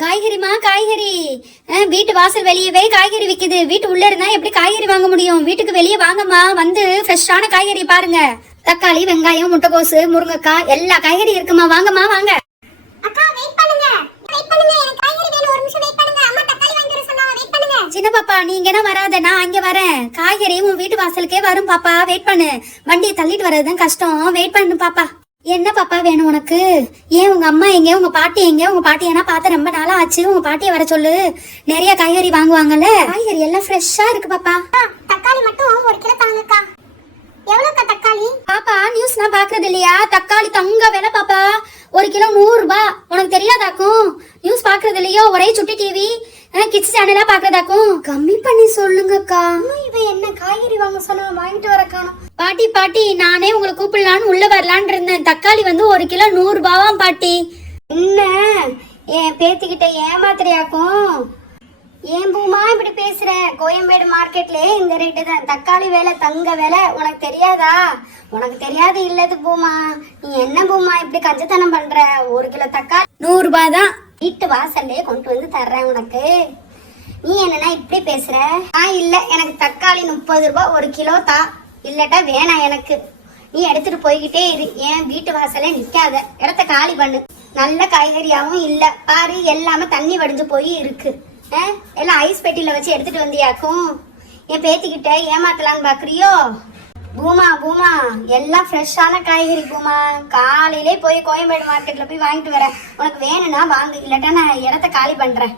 காய்கறிமா காய்கறி. வீட்டு வாசல் வெளியவே காய்கறி விக்குது. வீட்டு உள்ள இருந்தா எப்படி காய்கறி வாங்க முடியும்? வீட்டுக்கு வெளியே வாங்கம்மா, வந்து ஃப்ரெஷ்ஷான காய்கறி பாருங்க. தக்காளி, வெங்காயம், முட்டைக்கோசு, முருங்கைக்காய் எல்லா காய்கறி இருக்குமா, வாங்கம்மா வாங்க. அக்கா வெயிட் பண்ணுங்க, வெயிட் பண்ணுங்க, எனக்கு காய்கறி வேணும், ஒரு நிமிஷம் வெயிட் பண்ணுங்க. அம்மா தக்காளி வாங்கி வர சொன்னாங்க, வெயிட் பண்ணுங்க. சின்ன பாப்பா, நீ இங்கனா வராத, நான் அங்க வரேன். காய்கறி உன் வீட்டு வாசலுக்கே வரும் பாப்பா, வெயிட் பண்ணு. வண்டியை தள்ளிட்டு வர்றதுதான் கஷ்டம், வெயிட் பண்ணு பாப்பா. என்ன பாப்பா வேணும் உனக்கு? ஏன் உங்க அம்மா எங்க, உங்க பாட்டி எங்க? உங்க பாட்டியனா பார்த்து ரொம்ப நாளா ஆச்சு, உங்க பாட்டியை வர சொல்லு. நிறைய காய்கறி வாங்குவாங்கல்ல, காய்கறி எல்லாம் ஃப்ரெஷ்ஷா இருக்கு பாப்பா. தக்காளி மட்டும் 1 கிலோ தாங்கக்கா. எவ்வளவுக்கா தக்காளி? பாப்பா நியூஸ் நான் பாக்குறது இல்லையா? தக்காளி தங்க விலை பாப்பா, 1 கிலோ 100 ரூபாய். உனக்கு தெரியாதாக்கும்? நியூஸ் பாக்குறது இல்லையோ? ஒரே சுட்டி டிவி கிட்ஸ் சேனலா பாக்குறதாக்கும்? கம்மி பண்ணி சொல்லுங்கக்கா. இவ என்ன காய்கறி வாங்க சொன்னா வாங்கிட்டு வர காணோம். பாட்டி பாட்டி, நானே உங்களை கூப்பிடலான்னு உள்ள வரலான்னு இருந்தேன். தக்காளி வந்து 1 கிலோ 100 ரூபாவாம் பாட்டி. என்ன என் பேத்திக்கிட்ட ஏமாத்திரியாக்கும்? ஏன் பூமா இப்படி பேசுற? கோயம்பேடு மார்க்கெட்ல இந்த ரேட்டு தான். தக்காளி வேலை தங்க வேலை, உனக்கு தெரியாதா? உனக்கு தெரியாது இல்லது பூமா. நீ என்ன பூமா இப்படி கஞ்சத்தனம் பண்ற? 1 கிலோ தக்காளி 100 ரூபாய் தான். வீட்டு வாசல்லே கொண்டு வந்து தர்றேன் உனக்கு. நீ என்னன்னா இப்படி பேசுற? இல்ல, எனக்கு தக்காளி 30 ரூபாய் 1 கிலோ தா, இல்லட்டா வேணாம் எனக்கு. நீ எடுத்துட்டு போய்கிட்டே இரு, ஏன் வீட்டு வாசலே நிக்காத, இடத்த காலி பண்ணு. நல்ல காய்கறியாவும் இல்ல பாரு, எல்லாமே தண்ணி வடிஞ்சு போய் இருக்கு. எல்லாம் ஐஸ் பெட்டியில வச்சு எடுத்துட்டு வந்தியாக்கும்? என் பேத்திக்கிட்ட ஏமாத்தலான்னு பாக்குறியோ? பூமா பூமா, எல்லாம் ஃப்ரெஷ்ஷான காய்கறி பூமா. காலையிலே போய் கோயம்பேடு மார்க்கெட்ல போய் வாங்கிட்டு வரேன். உனக்கு வேணும்னா வாங்கு, இல்லட்டா நான் இடத்த காலி பண்றேன்.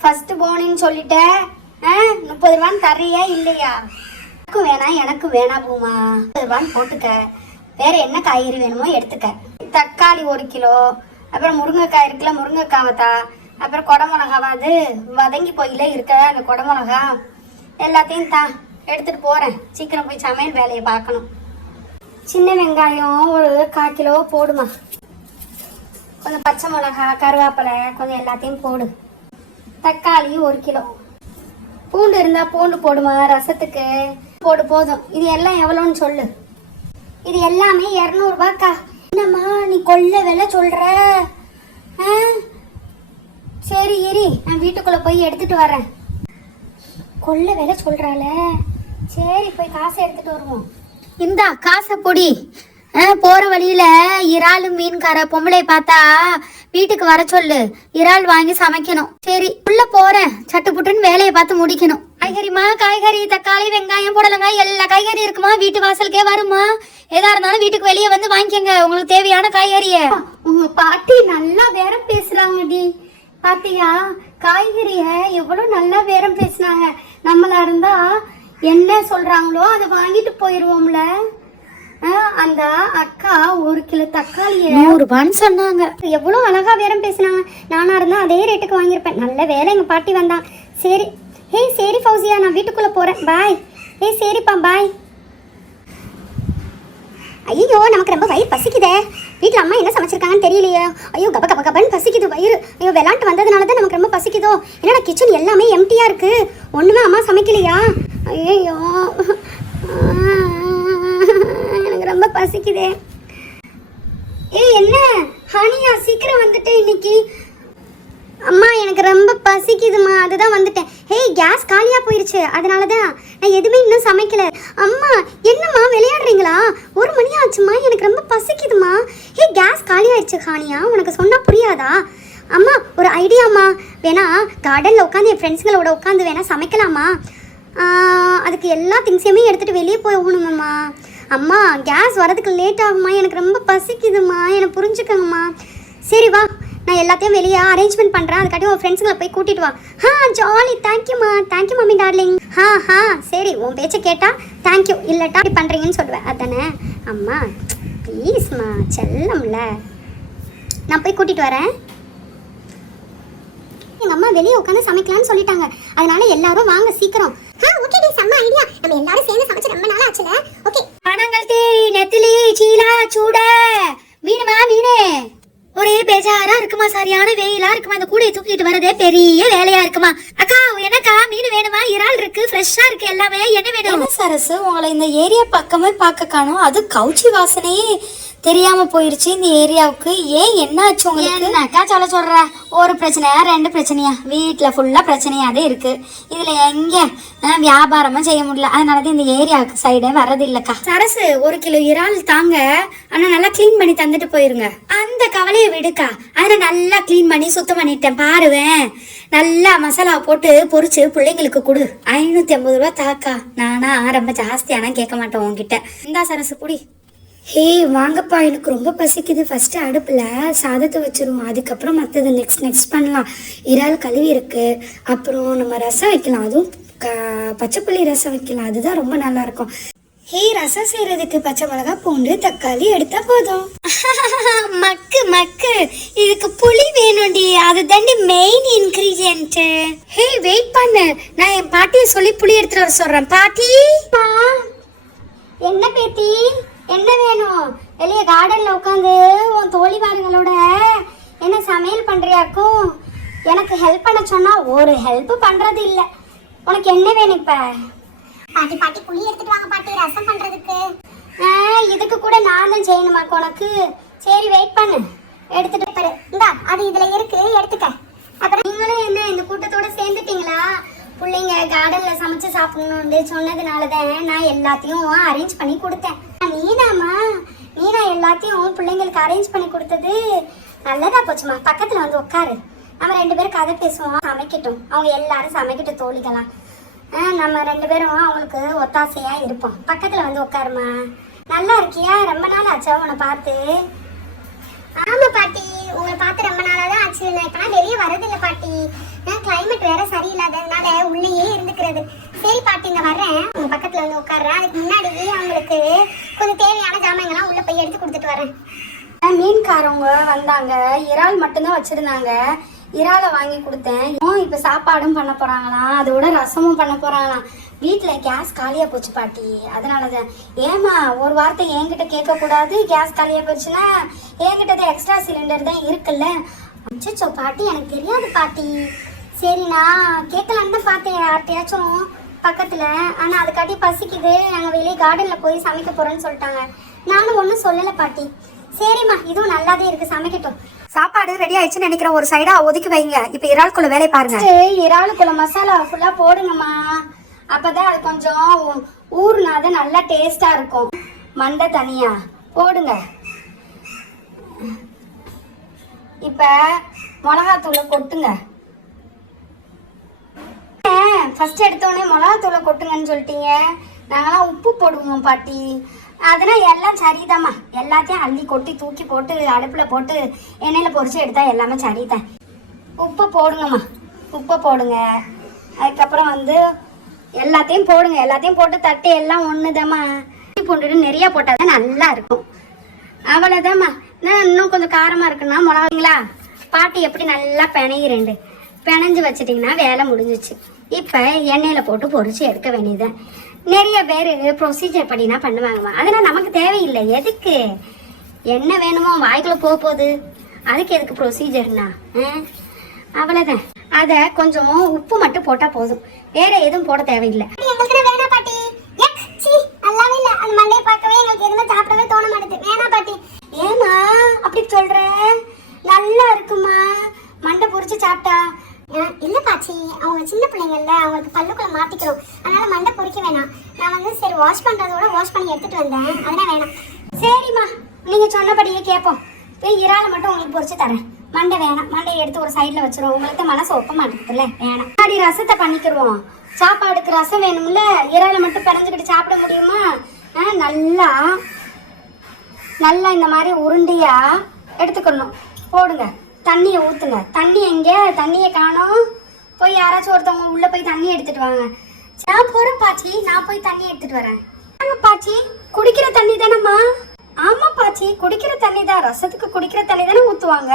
ஃபர்ஸ்ட் போனின்னு சொல்லிட்ட, 30 ரூபான்னு தர்றியா இல்லையா? எனக்கு வேணாம், எனக்கு வேணாம் பூமா. 30 ரூபான்னு போட்டுக்க. வேற என்ன காய்கறி வேணுமோ எடுத்துக்க. தக்காளி 1 கிலோ, அப்புறம் முருங்கைக்காய் இருக்குல்ல, முருங்கைக்காவத்தா, அப்புறம் குடமிளகாவா, அது வதங்கி போயில இருக்க அந்த குடமிளகா எல்லாத்தையும் தான் எடுத்துட்டு போறேன். சீக்கிரம் போய் சமையல் வேலையை பார்க்கணும். சின்ன வெங்காயம் ஒரு 1/4 கிலோ போடுமா. கொஞ்சம் பச்சை மிளகா, கருவேப்பிலை கொஞ்சம் எல்லாத்தையும் போடு. தக்காளி 1 கிலோ. பூண்டு இருந்தா பூண்டு போடுமா, ரசத்துக்கு போடு, போதும். இது எல்லாம் எவ்வளோன்னு சொல்லு. இது எல்லாமே 200 ரூபாய்க்கா. என்னம்மா நீ கொள்ள விலை சொல்ற? சரி இரு, நான் வீட்டுக்குள்ள போய் எடுத்துட்டு வரேன். கொள்ள விலை சொல்றாள, சரி போய் காசை எடுத்துட்டு வருவோம். இந்தா காசை பொடி. போற வழியில இறால் மீன்கார பொம்பளை பார்த்தா வீட்டுக்கு வர சொல்லு, இறால் வாங்கி சமைக்கணும். சரி உள்ள போறேன், சட்டு புட்டுன்னு வேலையை பார்த்து முடிக்கணும். காய்கறிமா காய்கறி, தக்காளி, வெங்காயம், புடலங்காய் எல்லா காய்கறி இருக்குமா, வீட்டு வாசலுக்கே வருமா. எதா இருந்தாலும் வீட்டுக்கு வெளியே வந்து வாங்கிக்கங்க உங்களுக்கு தேவையான காய்கறிய. உங்க பாட்டி நல்லா வேற பேசுறாங்கடி, பாத்தியா? காய்கறிய எவ்வளவு நல்லா பேரம் பேசினாங்க. நம்மளா இருந்தா என்ன சொல்றாங்களோ அதை வாங்கிட்டு போயிருவோம்ல. அந்த அக்கா 1 கிலோ தக்காளிய 100 ரூபான்னு சொன்னாங்க. எவ்வளவு அழகா பேரம் பேசினாங்க. நானா இருந்தா அதே ரேட்டுக்கு வாங்கியிருப்பேன். நல்ல வேலை எங்க பாட்டி வந்தான். சரி சரி ஃபௌசியா, நான் வீட்டுக்குள்ள போறேன், பாய். சரிப்பா பாய். ஐயோ நமக்கு ரொம்ப வயிறு பசிக்குதே. வீட்டில் அம்மா என்ன சமைச்சிருக்காங்கன்னு தெரியலையே. ஐயோ கப கப கபன்னு பசிக்குது வயிறு. ஐயோ விளாண்டு வந்ததுனால தான் நமக்கு ரொம்ப பசிக்குதோ. என்னடா கிச்சன் எல்லாமே எம்டியா இருக்கு, ஒண்ணுமே அம்மா சமைக்கலையா? ஐயோ எனக்கு ரொம்ப பசிக்குதே. என்ன ஹனியா, சீக்கிரம் வந்துட்டேன் இன்னைக்கு. அம்மா எனக்கு ரொம்ப பசிக்குதுமா, அதுதான் வந்துட்டேன். கேஸ் காலியா போயிருச்சு, அதனால தான் நான் எதுவுமே இன்னும் சமைக்கல. அம்மா என்னம்மா விளையாடுறீங்களா? 1 மணி ஆச்சுமா, எனக்கு ரொம்ப பசிக்குதுமா. கேஸ் காலியாயிடுச்சு ஹானியா, உனக்கு சொன்னா புரியாதா? அம்மா ஒரு ஐடியாம்மா, வேணா கார்டனில் உட்காந்து என் ஃப்ரெண்ட்ஸுங்களோட உட்காந்து வேணா சமைக்கலாமா? அதுக்கு எல்லா திங்ஸையுமே எடுத்துகிட்டு வெளியே போகணுங்கம்மா. அம்மா கேஸ் வரதுக்கு லேட் ஆகுமா, எனக்கு ரொம்ப பசிக்குதுமா, என்னை புரிஞ்சுக்கங்கம்மா. சரி வா, நான் எல்லாத்தையும் வெளியே அரேஞ்ச்மெண்ட் பண்ணுறேன். அதுக்காட்டி உன் ஃப்ரெண்ட்ஸுங்களை போய் கூட்டிட்டு வா. ஜாலி, தேங்க்யூம்மா, தேங்க்யூ மம்மி டார்லிங். சரி உன் பேச்சை கேட்டால் தேங்க்யூ, இல்லட்டா அப்படி பண்ணுறீங்கன்னு சொல்லுவேன், அதானே? அம்மா ப்ளீஸ்மா, செல்லம்ல, நான் போய் கூட்டிகிட்டு வரேன். எங்கள் அம்மா வெளியே உட்காந்து சமைக்கலான்னு சொல்லிட்டாங்க, அதனால எல்லாரும் வாங்க சீக்கிரம். ஓகே டி, செம்ம ஐடியா. நம்ம எல்லாரும் சேர்ந்து சமைச்சு ரொம்ப நாள் ஆச்சுல. ஓகே பணங்கள் தே, நெத்திலி, சீலா, சூட, மீனுமா மீனே. ஒரே பேஜாரா இருக்குமா, சரியான வெயிலா இருக்குமா, அந்த கூடையை தூக்கிட்டு வரதே பெரிய வேலையா இருக்குமா. அக்கா எனக்கா மீன் வேணுமா? இறால் இருக்கு, ஃப்ரெஷ்ஷா இருக்கு எல்லாமே. என்ன வேணும்? சரசு உங்களை இந்த ஏரியா பக்கமே பார்க்க காணோம், அது கவுச்சி வாசனையே தெரியாம போயிருச்சு இந்த ஏரியாவுக்கு. ஏன் என்ன ஆச்சு உங்களுக்கு? என்னக்கா சொல்ற, ஒரு பிரச்சனையா 2 பிரச்சனையா? வீட்டில் ஃபுல்லாக பிரச்சனையாதே இருக்கு. இதில் எங்கே வியாபாரமாக செய்ய முடியல. அதனாலதான் இந்த ஏரியாவுக்கு சைடே வர்றது இல்லைக்கா. சரசு 1 கிலோ இறால் தாங்க, ஆனால் நல்லா க்ளீன் பண்ணி தந்துட்டு போயிருங்க. அந்த கவலையை விடுக்கா, அதை நல்லா க்ளீன் பண்ணி சுத்தம் பண்ணிட்டேன் பாருவேன். நல்லா மசாலா போட்டு பொரிச்சு பிள்ளைங்களுக்கு கொடு. 550 ரூபா தாக்கா. நானா ரொம்ப ஜாஸ்தியானா கேட்க மாட்டேன் உங்ககிட்ட. இந்தா சரசு குடி. ஹே வாங்கப்பா, எனக்கு ரொம்ப பசிக்குது. ஃபஸ்ட்டு அடுப்பில் சாதத்தை வச்சுருவோம், அதுக்கப்புறம் மற்றது நெக்ஸ்ட் பண்ணலாம். இறால் கழுவி இருக்கு, அப்புறம் நம்ம ரசம் வைக்கலாம். அதுவும் பச்சைப்புளி ரசம் வைக்கலாம், அதுதான் ரொம்ப நல்லாயிருக்கும். ஹே ரசம் செய்கிறதுக்கு பச்சை மிளகா, பூண்டு, தக்காளி எடுத்தால் போதும். மக்கு இதுக்கு புளி வேணும்டி, அது தாண்டி மெயின் இன்க்ரீடியன்ட்டு. ஹே வெயிட் பண்ணு, நான் என் பாட்டியை சொல்லி புளி எடுத்துகிட்டு வர சொல்கிறேன். பாட்டி என்ன பேத்தி, என்ன வேணும்? வெளியே கார்டன்ல உட்காந்து உன் தோழிமாருங்களோட என்ன சமையல் பண்றியாக்கும்? எனக்கு ஹெல்ப் பண்ண சொன்னா ஒரு ஹெல்ப் பண்றது இல்ல. உனக்கு என்ன வேணும் இப்ப? பாட்டி புளி எடுத்துட்டு வாங்க பாட்டி, ரசம் பண்றதுக்கு. இதுக்கு கூட நான் தான் செய்யணுமாக்கு உனக்கு? சரி வெயிட் பண்ணு, எடுத்துட்டு பாரு. இந்தா அது இதுல இருக்கு, எடுத்துக்க. அப்புறம் நீங்களும் என்ன இந்த கூட்டத்தோட சேர்ந்துட்டீங்களா? பிள்ளைங்க கார்டன்ல சமைச்சு சாப்பிடணும்னு சொன்னதுனால தான் நான் எல்லாத்தையும் அரேஞ்ச் பண்ணி கொடுத்தேன். நீனா எல்லாத்தையும் பிள்ளைங்களுக்கு அரேஞ்ச் பண்ணி கொடுத்தது நல்லதா போச்சுமா. பக்கத்துல வந்து உட்காரு, நம்ம 2 பேரும் கதை பேசுவோம். சமைக்கட்டும், அவங்க எல்லாரும் சமைக்கட்டும் தோழிக்கலாம். நம்ம 2 பேரும் அவங்களுக்கு ஒத்தாசையா இருப்போம். பக்கத்துல வந்து உட்காருமா. நல்லா இருக்கியா? ரொம்ப நாள் ஆச்சா உன்னை பார்த்து? ஆமா பாட்டி, உங்களை பார்த்து ரொம்ப நாளா தான் ஆச்சு. நான் இப்பெல்லாம் வெளியே வரதில்லை பாட்டி. கிளைமேட் வேற சரியில்லாததுனால உள்ளேயே இருந்துக்கிறது. சரி பாட்டி, இந்த வர்றேன், உங்க பக்கத்துல வந்து உட்கார்றேன். அதுக்கு முன்னாடி அவங்களுக்கு கொஞ்சம் தேவையான ஜாமான்கள்லாம் உள்ள போய் எடுத்து கொடுத்துட்டு வரேன். மீன்காரவங்க வந்தாங்க, இறால் மட்டும்தான் வச்சிருந்தாங்க. இறாலை வாங்கி கொடுத்தேன். இப்போ சாப்பாடும் பண்ண போறாங்களாம், அதோட ரசமும் பண்ண போறாங்களாம். வீட்டில் கேஸ் காலியாக போச்சு பாட்டி, அதனால தான். ஏமா ஒரு வார்த்தை என்கிட்ட கேட்கக்கூடாது? கேஸ் காலியாக போச்சுன்னா என்கிட்ட தான் எக்ஸ்ட்ரா சிலிண்டர் தான் இருக்குல்ல. அச்சோ பாட்டி, எனக்கு தெரியாது பாட்டி. சரி நான் கேட்கலான்னு தான் பார்த்தேன் யார்கிட்டயாச்சும் பக்கத்தில். ஆனால் அதுக்காட்டி பசிக்குது, நாங்கள் வெளியே கார்டனில் போய் சமைக்க போகிறோன்னு சொல்லிட்டாங்க. நானும் ஒன்றும் சொல்லலை பாட்டி. சரிம்மா, இதுவும் நல்லாதே இருக்குது, சமைக்கட்டும். சாப்பாடு ரெடி ஆயிடுச்சுன்னு நினைக்கிறேன், ஒரு சைடா ஒதுக்கி வைங்க. இப்போ இறாலுக்குள்ள வேலையை பாருங்க. இறாலுக்குள்ள மசாலா ஃபுல்லாக போடுங்கம்மா, அப்போதான் அது கொஞ்சம் ஊறுனாதான் நல்லா டேஸ்டாக இருக்கும். மண்டை தனியா போடுங்க. இப்போ மிளகாத்தூளை கொட்டுங்க. ஃபர்ஸ்ட் எடுத்தோடனே மிளகாத்தூளை கொட்டுங்கன்னு சொல்லிட்டீங்க. நாங்களாம் உப்பு போடுவோம் பாட்டி. அதனால் எல்லாம் சரிதாம்மா. எல்லாத்தையும் அள்ளி கொட்டி தூக்கி போட்டு அடுப்பில் போட்டு எண்ணெயில் பொரிச்சு எடுத்தால் எல்லாமே சரிதான். உப்பு போடுங்கம்மா, உப்பு போடுங்க. அதுக்கப்புறம் வந்து எல்லாத்தையும் போடுங்க. எல்லாத்தையும் போட்டு தட்டி எல்லாம் ஒன்றுதாம்மா. பூண்டு நிறையா போட்டால் தான் நல்லா இருக்கும். அவ்வளோதாம்மா. நான் இன்னும் கொஞ்சம் காரமாக இருக்குன்னா மிளகாங்களா? பாட்டி எப்படி நல்லா பிணையிரண்டு பிணைஞ்சு வச்சிட்டிங்கன்னா வேலை முடிஞ்சிச்சு. இப்போ எண்ணெயில் போட்டு பொரிச்சு எடுக்க வேண்டியதுதான். நிறைய பேர் ப்ரொசீஜர் படினா பண்ணுவாங்கம்மா, அதெல்லாம் நமக்கு தேவையில்லை. எதுக்கு? என்ன வேணுமோ வாய்க்குள்ள போகுது, அதுக்கு எதுக்கு ப்ரொசீஜர்னா? அவ்வளோதான். அதை கொஞ்சம் உப்பு மட்டும் போட்டால் போதும், வேற எதுவும் போட தேவையில்லை. எங்களுக்கு வேணா பாட்டி. நல்லாவே இல்லை, அந்த மண்டையை பார்க்கவே எங்களுக்கு எதுவுமே சாப்பிடவே தோண மாட்டேது. வேணா பாட்டி. ஏமா அப்படி சொல்ற? நல்லா இருக்குமா மண்டை பொரிச்சு சாப்பிட்டா? இல்ல பாச்சி, அவங்க சின்ன பிள்ளைங்கள்ல, அவங்களுக்கு பல்லுக்குள்ள மாட்டிக்கிறோம், அதனால மண்டை பொரிக்க வேணாம். நான் வந்து சரி வாஷ் பண்றதோட வாஷ் பண்ணி எடுத்துட்டு வந்தேன், அதெல்லாம் வேணாம். சரிம்மா, நீங்க சொன்னபடியே கேட்போம். போய் இறாலை மட்டும் உங்களுக்கு பொரிச்சு தரேன். மண்டை வேணாம், மண்டையை எடுத்து ஒரு சைட்ல வச்சிருவோம். உங்களுக்கு மனசு ஒப்ப மாட்டேங்குதுல்ல, வேணாம். அப்படி ரசத்தை பண்ணிக்கிடுவோம். சாப்பாடுக்கு ரசம் வேணும்ல, இறாலை மட்டும் பிணைஞ்சுக்கிட்டு சாப்பிட முடியுமா? நல்லா நல்லா இந்த மாதிரி உருண்டையா எடுத்துக்கணும். போடுங்க, தண்ணியை ஊற்றுங்க. தண்ணி எங்கே? தண்ணியை காணோம். போய் யாராச்சும் ஒருத்தவங்க உள்ளே போய் தண்ணி எடுத்துட்டு வாங்க. நான் போகிறேன் பாச்சி, நான் போய் தண்ணி எடுத்துட்டு வரேன். பாச்சி, குடிக்கிற தண்ணி தானேம்மா? ஆமாம் பாச்சி, குடிக்கிற தண்ணி தான். ரசத்துக்கு குடிக்கிற தண்ணி தானே ஊற்றுவாங்க.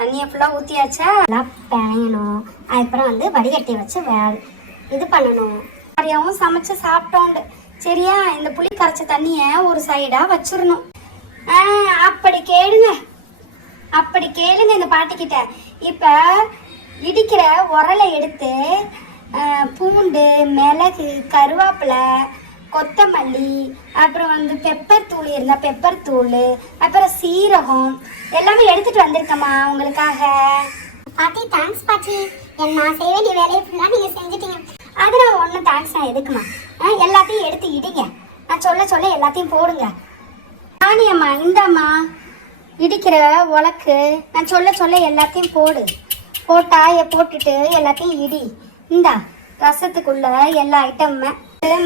தண்ணியை ஃபுல்லாக ஊற்றியாச்சா? நல்லா பிணையணும். அதுக்கப்புறம் வந்து வடிகட்டி வச்சு இது பண்ணணும். நிறையாவும் சமைச்சு சாப்பிட்டோண்டு. சரியா? இந்த புளி கரைச்ச தண்ணியை ஒரு சைடாக வச்சிடணும். அப்படி கேளுங்க, அப்படி கேளுங்க இந்த பாட்டிக்கிட்ட. இப்போ இடிக்கிற உரலை எடுத்து பூண்டு, மிளகு, கருவேப்பிலை, கொத்தமல்லி, அப்புறம் வந்து பெப்பர் தூள் இருந்தால் பெப்பர் தூள், அப்புறம் சீரகம் எல்லாமே எடுத்துட்டு வந்திருக்கேம்மா உங்களுக்காக. பாட்டி தேங்க்ஸ் பாட்டி. நான் செய்ய வேண்டிய வேலையை ஃபுல்லாக நீங்கள் செஞ்சுட்டீங்க. அதில் ஒன்றும் தேங்க்ஸ் நான் எதுக்குமா. எல்லாத்தையும் எடுத்து இடிங்க, நான் சொல்ல சொல்ல எல்லாத்தையும் போடுங்க. ராணியம்மா இந்தாம்மா இடிக்கிற உலக்கு, நான் சொல்ல சொல்ல எல்லாத்தையும் போட்டுட்டு எல்லாத்தையும் இடி. இந்தா ரசத்துக்குள்ள எல்லா ஐட்டமுமே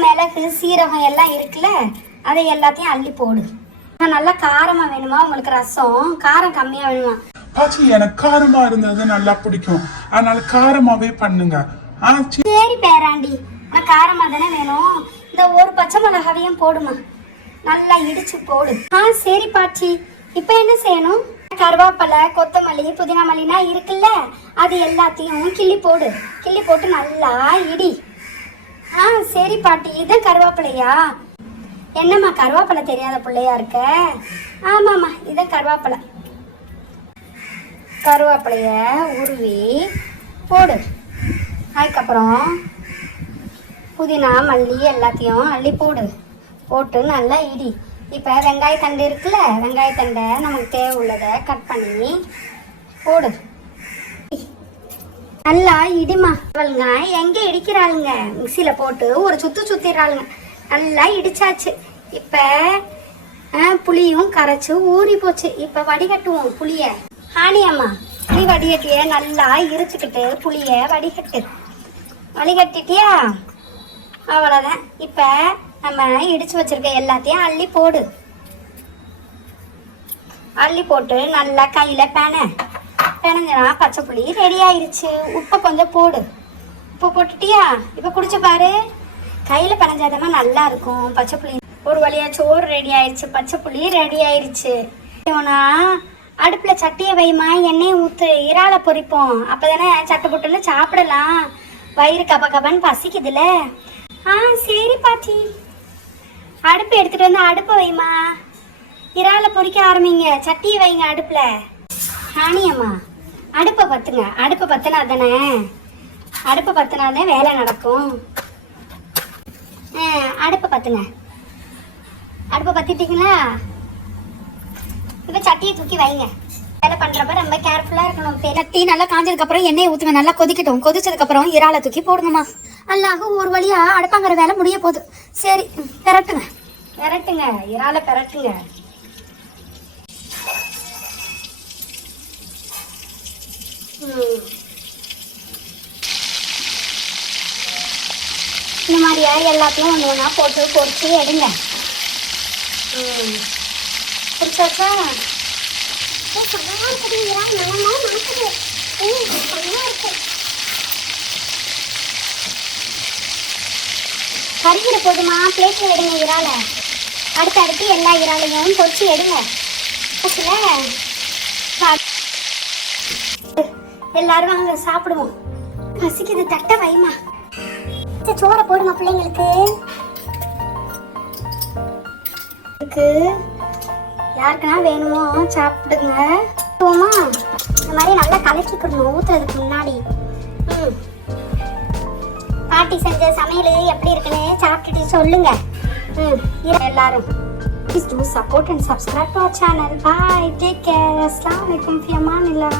மிளகு சீரகம் எல்லாம் இருக்குல்ல, அதை எல்லாத்தையும் அள்ளி போடு. நல்லா காரமாக வேணுமா உங்களுக்கு? ரசம் காரம் கம்மியாக வேணுமா? பாச்சி எனக்கு காரமா இருந்தது நல்லா பிடிக்கும், அதனால காரமாவே பண்ணுங்க. சரி பேராண்டி, நான் காரமாக தானே வேணும். இந்த ஒரு பச்சை மிளகாவையும் போடுமா, நல்லா இடிச்சு போடு. சரி பாட்டி. இப்போ என்ன செய்யணும்? கருவேப்பிலை, கொத்தமல்லி, புதினா மல்லினா இருக்குல்ல, அது எல்லாத்தையும் கிள்ளி போட்டு நல்லா இடி. சரி பாட்டி. இதுதான் கருவேப்பிலையா? என்னம்மா கருவேப்பிலை தெரியாத பிள்ளையா இருக்க? ஆமாம்மா, இதுதான் கருவேப்பிலைய உருவி போடு. அதுக்கப்புறம் புதினா மல்லி எல்லாத்தையும் அள்ளி போட்டு நல்லா இடி. இப்போ வெங்காயத்தண்டு இருக்குல்ல, வெங்காயத்தண்டை நமக்கு தேவை உள்ளதை கட் பண்ணி போடு. நல்லா இடிமா. அவளுங்க எங்கே இடிக்கிறாளுங்க, மிக்சியில் போட்டு ஒரு சுத்திடுறாளுங்க. நல்லா இடிச்சாச்சு. இப்போ புளியும் கரைச்சி ஊறி போச்சு. இப்போ வடிகட்டுவோம் புளியை. ஆனியம்மா புளி வடிகட்டிய நல்லா இரிச்சுக்கிட்டு புளியை வடிகட்டிட்டியா? அவ்வளோதான். இப்போ நம்ம இடிச்சு வச்சிருக்க எல்லாத்தையும் அள்ளி போட்டு நல்லா கையில் பிணைஞ்சனா பச்சை புளி ரெடி ஆயிருச்சு. உப்பை கொஞ்சம் போடு. உப்பு போட்டுட்டியா? இப்போ குடிச்சு பாரு. கையில் பிணைஞ்சாதமா நல்லா இருக்கும் பச்சை புளி. ஒரு வழியா சோறு ரெடி ஆயிடுச்சு, பச்சை புளி ரெடி ஆயிடுச்சு. அடுப்பில் சட்டியை வைமா, எண்ணெயை ஊற்று, இறாலை பொரிப்போம். அப்போ தானே சட்டை போட்டுன்னு சாப்பிடலாம். வயிறு கபன்னு பசிக்குதுல. சரி பாட்டி. அடுப்பு எடுத்துகிட்டு வந்து அடுப்பை வைமா, இறாலை பொரிக்க ஆரம்பிங்க. சட்டியை வைங்க அடுப்பில். ராணியம்மா அடுப்பை பற்றுங்க. அடுப்பை பற்றினாதானே வேலை நடக்கும். அடுப்பை பற்றுங்க. அடுப்பை பற்றிட்டீங்களா? இப்போ சட்டியை தூக்கி வைங்க. வேலை பண்ணுறப்ப ரொம்ப கேர்ஃபுல்லாக இருக்கணும். சட்டி நல்லா காஞ்சதுக்கப்புறம் எண்ணெயை ஊற்றுங்க. நல்லா கொதிக்கட்டும். கொதிச்சதுக்கப்புறம் இறாலை தூக்கி போடுங்கம்மா. அல்லாக ஒரு வழியாக அடுப்பாங்கிற வேலை முடிய போகுது. சரி பெரட்டுங்க இறாலை பெரட்டுங்க. இந்த மாதிரியா எல்லாத்தையும் ஒன்று ஒன்றா போட்டு பொரிச்சு எடுங்க. பொரிச்சாச்சா? கறிவிட போதுமா? பிளேட்டில் எடுங்க இறாலை. அடுத்து எல்லா இறாலையும் பொரிச்சு எடுங்க. எல்லாரும் வாங்க சாப்பிடுவோம். பசிக்குது, தட்டை வைமா. சோறை போடுமா பிள்ளைங்களுக்கு. யாருக்குன்னா வேணுமோ சாப்பிடுங்க. இந்த மாதிரி நல்லா கலக்கிக்கணும் ஊத்துறதுக்கு முன்னாடி. பாட்டி செஞ்ச சமையல் எப்படி இருக்குன்னு சாப்பிட்டுட்டு சொல்லுங்க. எல்லாரும் please do support and subscribe to our channel. Bye, take care. Assalamu alaikum fi amanillah.